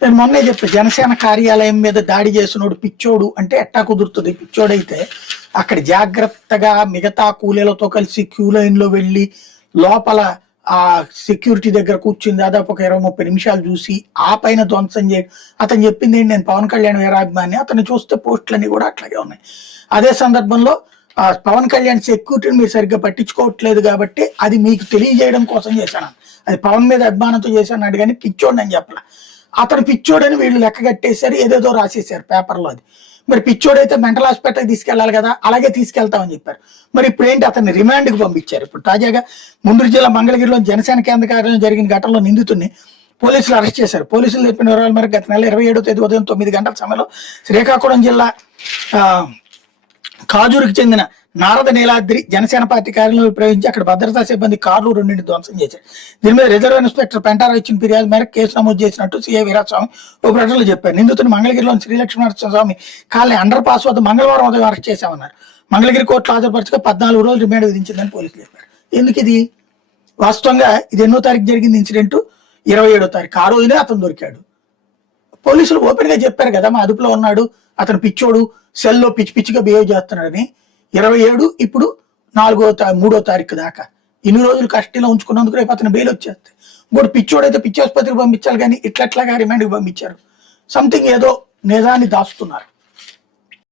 నేను మొన్నే చెప్పా, జనసేన కార్యాలయం మీద దాడి చేసినోడు పిచ్చోడు అంటే ఎట్టా కుదురుతుంది? పిచ్చోడైతే అక్కడ జాగ్రత్తగా మిగతా కూలీలతో కలిసి క్యూ లైన్ లో వెళ్ళి లోపల ఆ సెక్యూరిటీ దగ్గర కూర్చుని దాదాపు ఒక 20-30 నిమిషాలు చూసి ఆ పైన ధ్వంసం చేయడం. అతను చెప్పింది ఏంటి, నేను పవన్ కళ్యాణ్ వీరాభిమాని, అతను చూస్తే పోస్టులన్నీ కూడా అట్లాగే ఉన్నాయి. అదే సందర్భంలో పవన్ కళ్యాణ్ సెక్యూరిటీని మీరు సరిగ్గా పట్టించుకోవట్లేదు కాబట్టి అది మీకు తెలియజేయడం కోసం చేశాను, అది పవన్ మీద అభిమానంతో చేశాను కానీ పిచ్చోడు అని చెప్పలే. అతను పిచ్చోడని వీళ్ళు లెక్క కట్టేశారు, ఏదేదో రాసేసారు పేపర్లో. అది మరి పిచ్చోడైతే మెంటల్ హాస్పిటల్కి తీసుకెళ్లాలి కదా, అలాగే తీసుకెళ్తామని చెప్పారు. మరి ఇప్పుడు ఏంటి, అతన్ని రిమాండ్కి పంపించారు. ఇప్పుడు తాజాగా గుంటూరు జిల్లా మంగళగిరిలో జనసేన కేంద్ర కార్యాలయం జరిగిన ఘటనలో నిందితుడిని పోలీసులు అరెస్ట్ చేశారు. పోలీసులు చెప్పిన వివరాల మేరకు గత నెల 27వ తేదీ ఉదయం 9 గంటల సమయంలో శ్రీకాకుళం జిల్లా కాజూరుకు చెందిన నారద నీలాద్రి జనసేన పార్టీ కార్యాలయంలో ప్రవేశించి అక్కడ భద్రతా సిబ్బంది కార్లు 2 ధ్వంసం చేశారు. దీని మీద రిజర్వ్ ఇన్స్పెక్టర్ పెంటారావు ఇచ్చిన ఫిర్యాదు మేరకు కేసు నమోదు చేసినట్టు సీఐ వీరాస్వామి ఒక ప్రకటనలో చెప్పారు. నిందితుని మంగళగిరిలోని శ్రీలక్ష్మీనరసింహ స్వామి కాలనీ అండర్ పాస్ వద్ద మంగళవారం ఉదయం అరెస్ట్ చేశామన్నారు. మంగళగిరి కోర్టులో హాజరుపరచగా 14 రోజులు రిమాండ్ విధించిందని పోలీసులు చెప్పారు. ఎందుకు ఇది? వాస్తవంగా ఇది ఎన్నో తారీఖు జరిగింది ఇన్సిడెంట్, 27వ తారీఖు. ఆ రోజునే అతను దొరికాడు. పోలీసులు ఓపెన్ గా చెప్పారు కదా, మా అదుపులో ఉన్నాడు, అతను పిచ్చోడు, సెల్లో పిచ్చి పిచ్చిగా బిహేవ్ చేస్తున్నాడని. 27, ఇప్పుడు 3వ తారీఖు దాకా ఇన్ని రోజులు కస్టడీలో ఉంచుకున్నందుకు రేపు అతను బెయిల్ వచ్చేస్తే ఇంకోటి పిచ్చోడైతే పిచ్చి ఆసుపత్రికి పంపించాలి కానీ ఇట్లట్లాగా రిమాండ్కి పంపించారు. సంథింగ్ ఏదో నిజాన్ని దాస్తున్నారు.